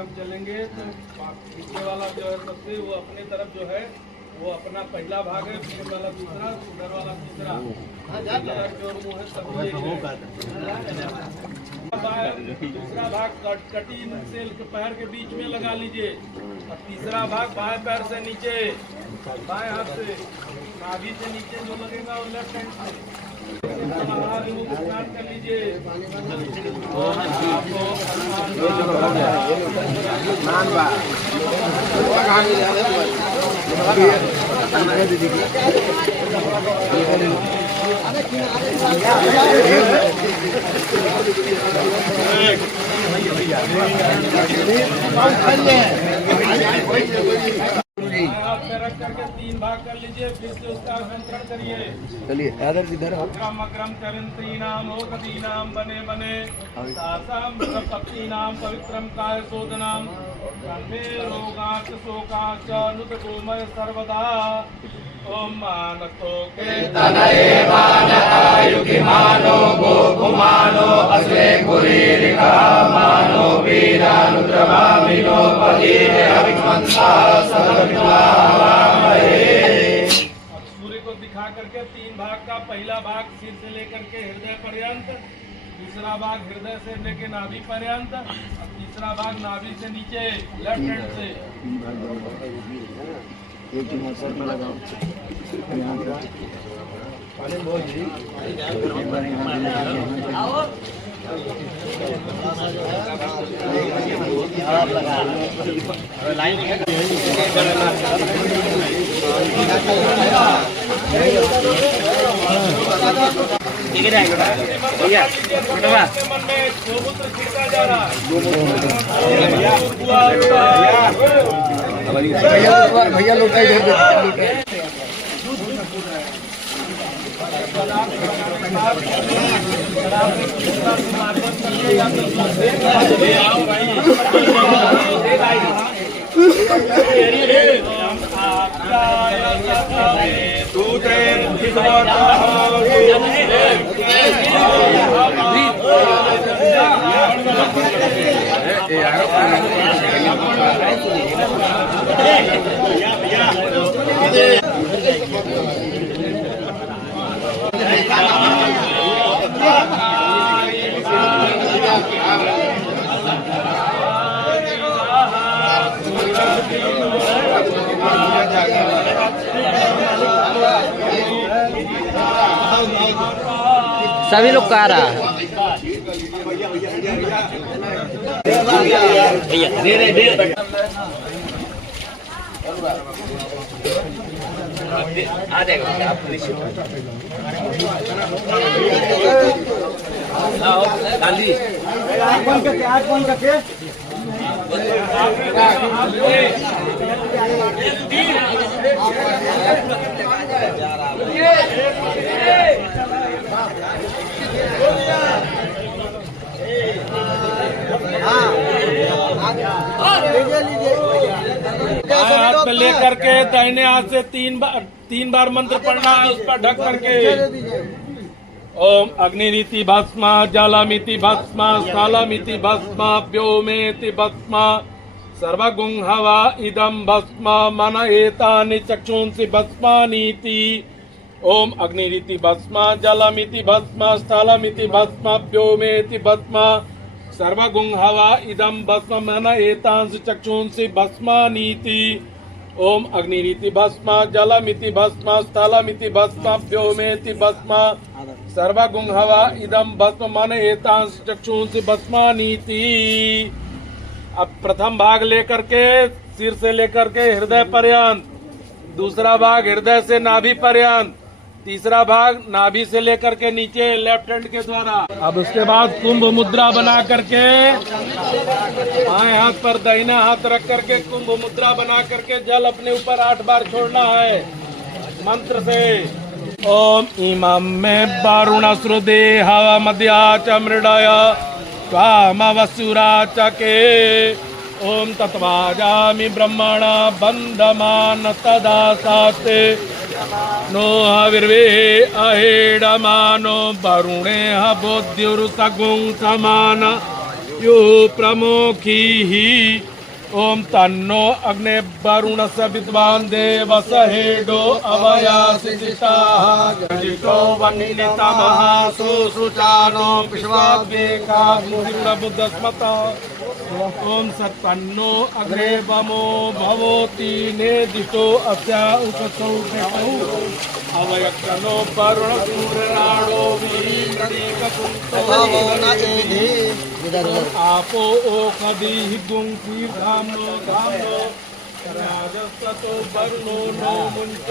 क्रम चलेंगे तो पीछे वाला जो है सबसे वो अपने तरफ जो है वो अपना पहला भाग है, पीछे वाला दूसरा, उधर वाला तीसरा, जो मुंह है सब दूसरा भाग कटी से पैर के बीच में लगा लीजिए और तीसरा भाग बाएं पैर से नीचे, बाएं हाथ से नाभि से नीचे जो लगेगा वो लेफ्ट हैंड से स्नान कर लीजिए। रख करके 3 भाग कर लीजिए, फिर से उसका मंत्रण करिए। चलिए इधर इधर अग्रम चरंतीनाम लोकदीनाम बने बने सासाम सप्तीनाम पवित्रम काय शोधनाम कर्मे रोगाच शोकाच नुत गोमय सर्वदा। ओम मानतो के तनये मानयुगि मानो गोकुमानो अस्वे कुरीरिका मानो वीरानुद्रवामिनो पदीर अभिमंता सदविद्वामहे। सूर्य को दिखा करके 3 भाग का पहला भाग सिर से लेकर के हृदय पर्यंत, दूसरा भाग हृदय से लेकर नाभि पर्यंत और तीसरा भाग नाभि से नीचे लेफ्ट हैंड से। एक सर में लगाओ भैया भैया लोग सभी लोग का रहा है आ जाएगा गांधी कौन करके हाथ में लेकर के दाहिने हाथ से 3 बार मंत्र पढ़ना है, उस पर ढक करके ओम अग्निरीति भस्मा जलमिति भस्मा स्थलमिति भस्मा व्योमेति भस्मा सर्वगुं हवा इदं भस्मा मन एतानि चक्षुंसि भस्मानीति। ओम अग्निरीति भस्मा जलमिति भस्मा स्थलमिति भस्मा व्योमेति भस्मा सर्वगुं हवा इदं भस्म मन एतांसि चक्षुंसि भस्मानीति। ओम अग्निरीति भस्मा जलमिति भस्मा स्थलमिति भस्मा व्योमेति भस्मा सर्वगुं हवा इदं भस्म मन एतांसि चक्षुंसि भस्मानीति। अब प्रथम भाग लेकर के सिर से लेकर के हृदय पर्यंत, दूसरा भाग हृदय से नाभि पर्यंत, तीसरा भाग नाभि से लेकर के नीचे लेफ्ट हैंड के द्वारा। अब उसके बाद कुंभ मुद्रा बना करके बाएं हाथ पर दाहिना हाथ रख करके कुंभ मुद्रा बना करके जल अपने ऊपर 8 बार छोड़ना है मंत्र से। ओम इमं में वरुणश्रुदे हवा मध्या च मृडय स्वामवसुरा च के। ओम तत्वाजामि ब्रह्मणा बंधमान तदा साते नो हविर्वे अहेडमानो वरुणे बोध्युरुसगुं समान यो प्रमुखीः ओम तन्नो अग्ने वरुणस्य विद्वान् देवस्य हेडो अवयासिताः जितो वन्नितमः सुसुचानो विश्वाद्वेकाभिप्रबुद्धस्मतः ओम सत्तन्नो अग्रे वमो भवति नेदितो अस्या उपसौ भेटौ अवयक्षनो वरुण सूर्यनाडो आपो ओखदिः गुंसी धामो धामो राजस्ततो वरुणो नो मुञ्च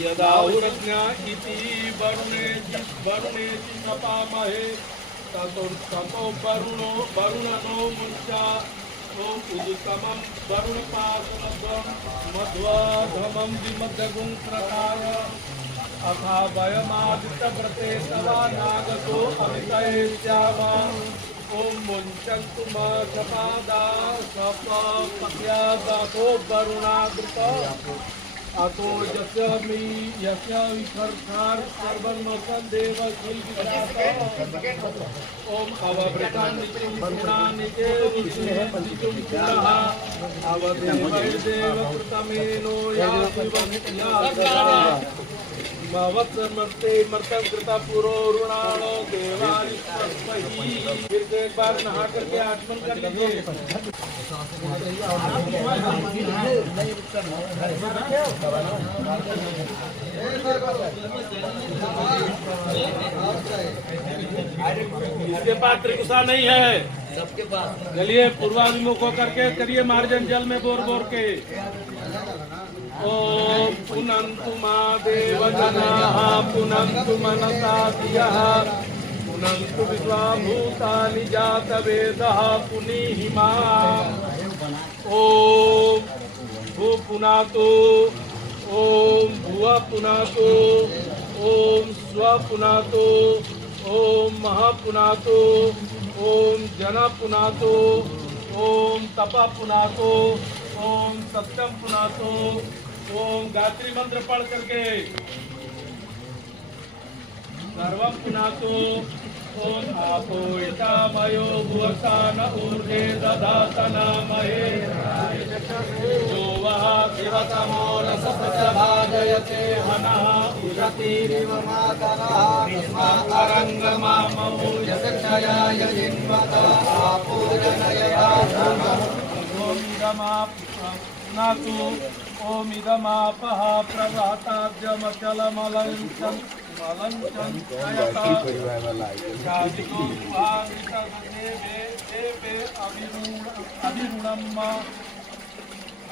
यदा उरज्ञा इति वरुणे तपामहे ततो वरुणनो मुञ्च ओम उदुतमं वरुणपाशुनभं मध्वाधमं विमध्यगुंत्रताय अथा वयमादित्यव्रते तवा नागतो अमितये श्याम ओम मुञ्चन्तु मखपादा सपत्यादातो वरुणादृत अतो यस्य विखर्षार् सर्वन्मसन्देव शिल्पिदात ओम अवभृतान्नित्यं पुराणिके विष्णुं पुरः अवदेवैर्देव कृतमेनो याति वत्समर्ते मर्तम कृता पुरो ऋणाणो देवानि तस्महि फिर से एक बार नहा करके आचमन कर लीजिए इसके पास त्रिकुशा नहीं है सबके पास चलिए पूर्वाभिमुख होकर के करिए मार्जन जल में बोर बोर के ओम पुनन्तु मा देवजनाः पुनन्तु मनसा धियः पुनन्तु विश्वाभूतानि जातवेदः पुनीहि माम् ओम भू पुनातु ओम भुव पुनातु ओम स्व पुनातु ओम महा पुनातु ओम जन पुनातु ओम तप पुनातु ओम सत्यम पुनातु ओम गायत्री मंत्र पढ़ करके सर्वम पुनातु ओम आपो इतामयो भुवसा न ऊर्जे दधातना महे जो वः शिवतमो रसप्रभाजयते हनः उषतीरिव मातरः तस्मात् अरङ्गमामौ यशक्षयाय जिन्वतः आपूजनयया नातु ओम इदमापः प्रभाताद्यमचलमलञ्चं मलञ्चं शादिको देवे अभिरुणम्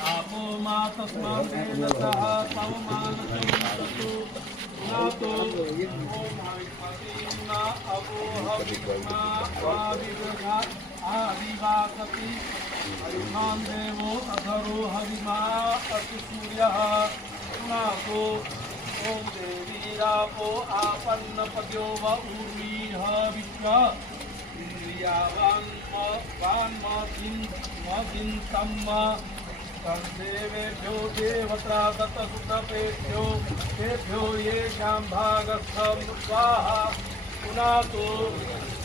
आपो मा तस्मात् देवतः पवमानसु नातो ओम हविष्मतीना अपोहविष्मा आविर्घा आदिवासति हरिमान् देवो अधरो हविमा अति सूर्यः नातो ओम देवीरापो आपन्नपद्यो व ऊर्मीः विश्वा इंद्रियावान्मदिन्तम् तन्देवेभ्यो देवता दत्तसुतपेभ्यो तेभ्यो येषां भागस्थं स्वाहा पुनातो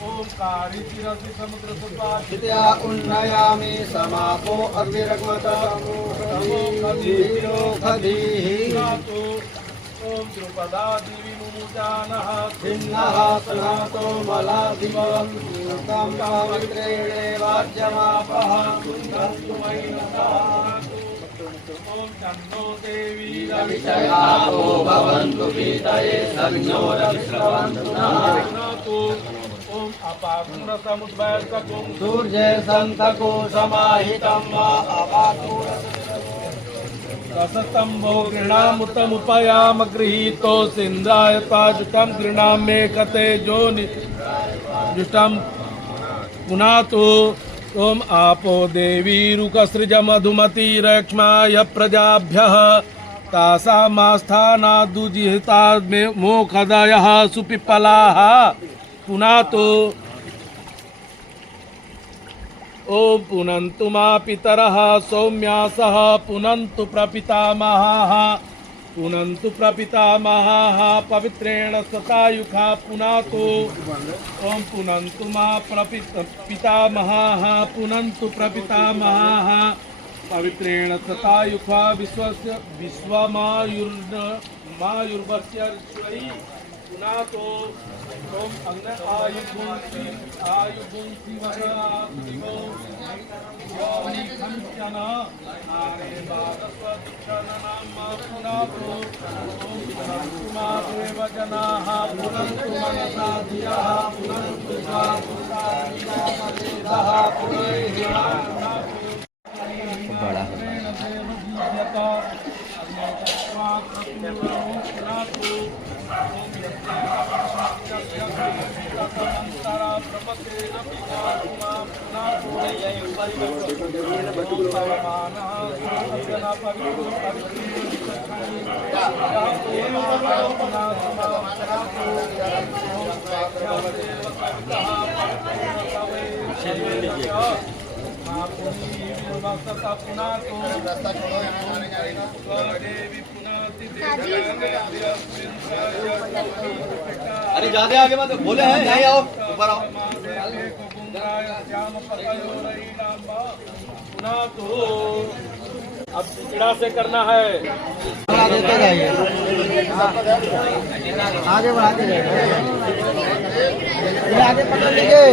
ओंकारी तिरसि समुद्र सुपादित्या उन्नयामि समापो अग्निरग्मतमोखधीः पुनातो ओम द्रुपदा देवी मुमुजानः भिन्नः सनातो मलाधिपं तं पवित्रेणे वाज्यमापः कुन्दन्तु वैनसः ओम तन्नो देवी विषयापो भवन्तु पीतये संज्ञो रविश्रवन्तु नः ओम अपाकुण समुद्भयसकुं सूर्ये सन्तको समाहितं वा अपाकुण रसस्तंभो गृणामुतमुपयाम गृहीतो सिन्धाय ताजुतं गृणामे कते जो जुष्टं पुनातु ओम आपो देवी रुकसृज मधुमती रक्ष्माय प्रजाभ्यः तासामास्थानादुजिहिता मोखदयः सुपिप्पलाः पुनातु ओम पुनन्तु मा पितरः सौम्यासः पुनन्तु प्रपितामहाः पुनन्तु प्रपितामहाः पवित्रेण शतायुखा पुनातो ओम पुनन्तु मा पितामहाः पुनन्तु प्रपितामहाः पवित्रेण शतायुखा विश्वमायुर्वस्य ऋष्वै पुनातो ओम अग्न आयुर्भुंसि वरादिवो योनि खंचन नारे बादस्वदिक्षणनाम पुनातो ओम पुनन्तु मा देवजनाः पुनन्तु मनसा धियः पुनन्तु स्वापुताः बड़ा अरे ज्यादा आगे मत बोले हैं, यहीं आओ, ऊपर आओ। अब चिड़ा से करना है। देते जाइए, आगे बढ़ाते जाइए, आगे पकड़ लीजिए।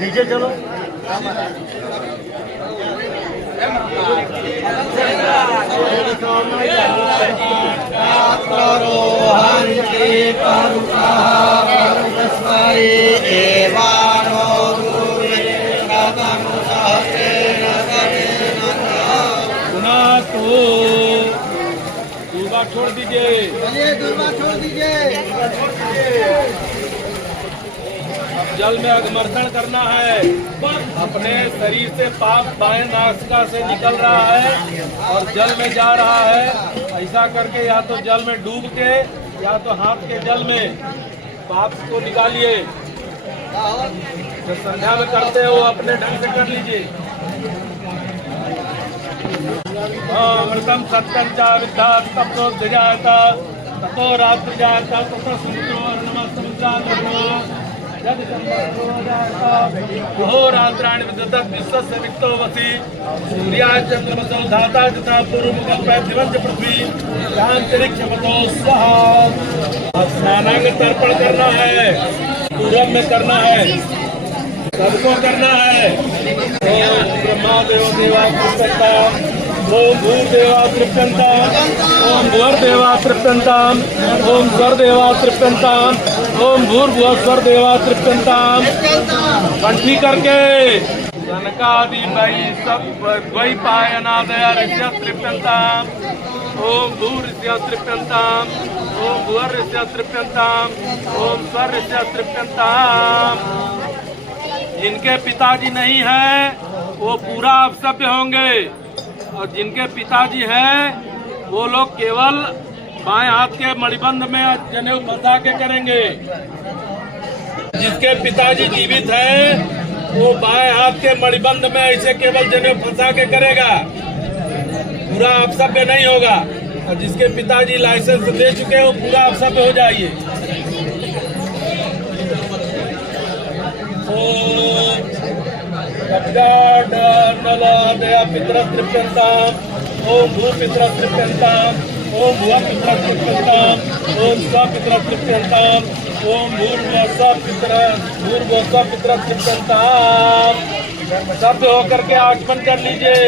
नीचे चलो। दूरबा छोड़ दीजिए, दूरबा छोड़ दीजिए। जल में अगमर्दन करना है। अपने शरीर से पाप बाएं नासिका से निकल रहा है और जल में जा रहा है। ऐसा करके या तो जल में डूब के या तो हाथ के जल में पाप को निकालिए। जो संध्या में करते हो अपने ढंग से कर लीजिए। अमृतम सत्यम चा विद्या तपो ध्वजाता तपो रात्र जाता तपो समुद्रो नमः समुद्रात्मनो अहोरात्राणि विदधत् विश्वस्य वित्तो वसि सूर्याय चन्द्रमसो धाता तथा पूर्वमुखं प्रदिवञ्च पृथ्वी यान्तरिक्षमतो स्वाहा। अब स्नानांग तर्पण करना है, पूरब में करना है, सबको करना है। ओम ब्रह्मा देव देवा तृप्यन्ता ओम भूर्देवा तृप्यन्ता ओम भुवर्देवा तृप्यन्ता ओम स्वरदेवा तृप्यन्ता ओम भूर्भुवः स्वरदेवा तृप्यन्ता। कंठी करके जनकादि वै सब द्वैपायनादय ऋष्य तृप्यन्ता ओम भूर्ऋष्य तृप्यन्ता ओम भुवर्ऋष्य तृप्यन्ता ओम स्वरऋष्य तृप्यन्ता। जिनके पिताजी नहीं है वो पूरा अपसभ्य होंगे और जिनके पिताजी हैं वो लोग केवल बाएं हाथ के मणिबंध में जनेऊ फंसा के करेंगे। जिसके पिताजी जीवित हैं वो बाएं हाथ के मणिबंध में ऐसे केवल जनेऊ फंसा के करेगा, पूरा अपसभ्य नहीं होगा। और जिसके पिताजी लाइसेंस दे चुके हैं वो पूरा अपसभ्य हो जाइए। पितरः तृप्यन्ताम् ओम भूपितरः तृप्यन्ताम् ओम भुवः पितरः तृप्यन्ताम् ओम स्वपितरः तृप्यन्ताम् ओम भूर्भुवः स्वपितरः तृप्यन्ताम्। शब्द होकर के आगमन कर लीजिए।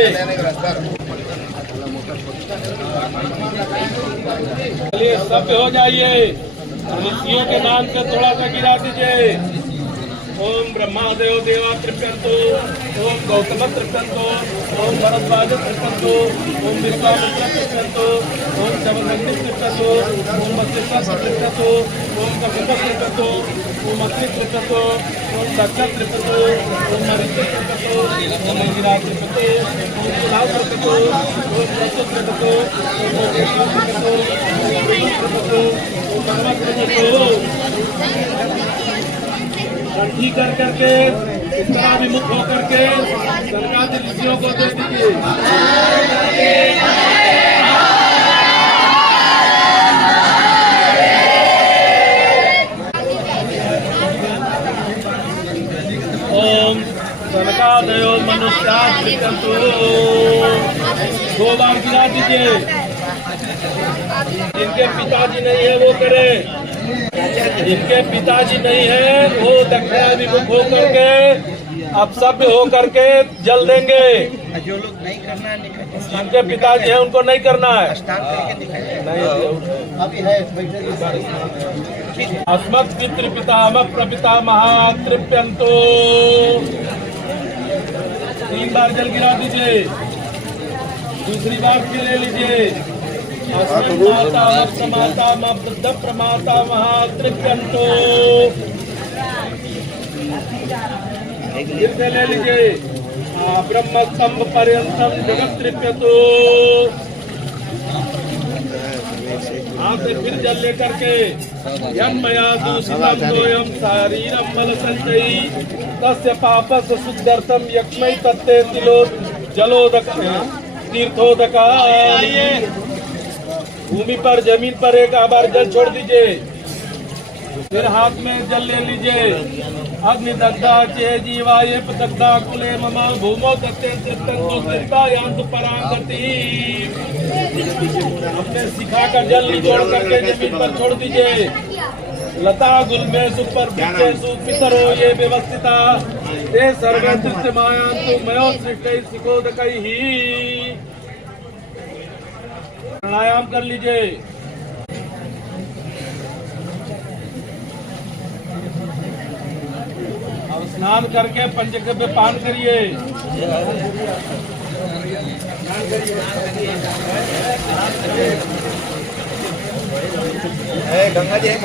चलिए शब्द हो जाइए। ऋषियों के नाम से थोड़ा सा गिरा दीजिए। ओम ब्रह्मादेव देवा तृप्यंतो, ओम गौतम तृप्यंतो, ओम भरद्वाज तृप्यंतो, ओम विश्वामित्र तृप्यंतो, ओम जमदग्नि तृप्यंतो, ओम वशिष्ठ तृप्यंतो, ओम कपिल तृप्यंतो, ओम अत्रि तृप्यंतो, ओम दक्ष तृप्यंतो, ओम मरीच तृप्यंतो, ओम इंदिरा तृप्यंतो, ओम सुलाव तृप्यंतो, ओम प्रस्तुत तृप्यंतो, ओम मोकेश्वर तृप्यंतो, ओम तृप्यंतो, ओम भगवत तृप्यंतो। कंठी कर करके इस तरह विमुख होकर के सरकार ऋषियों को दे दीजिए। ओम सनकादयो मनुष्या तृप्यंतो, 2 बार गिरा दीजिए। जिनके पिताजी नहीं है वो करे, जिनके पिताजी नहीं है वो दक्षिणा विमुख होकर के अपसभ्य होकर के जल देंगे। जो लोग नहीं करना है जिनके पिताजी है उनको नहीं करना है। नहीं अभी है अस्मत् पितृपितामह प्रपितामह तृप्यंतो, 3 बार जल गिरा दीजिए। दूसरी बार फिर ले लीजिए। माता प्रमाता वृद्ध प्रमाता महातृप्यंतो, फिर से ले लीजिए। ब्रह्म स्तंभ पर्यंतम जगत तृप्यतो, हाथ से फिर जल लेकर के यम मया दूषितम शारीरम बल संचयी तस्य पापस्य शुद्धर्थम यक्ष्मै तत्ते तिलो जलोदक तीर्थोदका। भूमि पर जमीन पर एक बार जल छोड़ दीजिए, फिर हाथ में जल ले लीजिए। अग्नि दग्धा चे जीवाये दग्धा कुले मम भूमो दत्ते तृप्तायांतु परागति। अपने शिखा का जल निचोड़ करके जमीन पर छोड़ दीजिए। लता गुल्मेषु पर वृक्षेषु पितरो ये व्यवस्थिता ते सर्वे तृप्यमायांतु मयो सृष्टै शिखोदकैः। प्राणायाम कर लीजिए। और स्नान करके पंचगव्य पान करिए। गंगा जी है।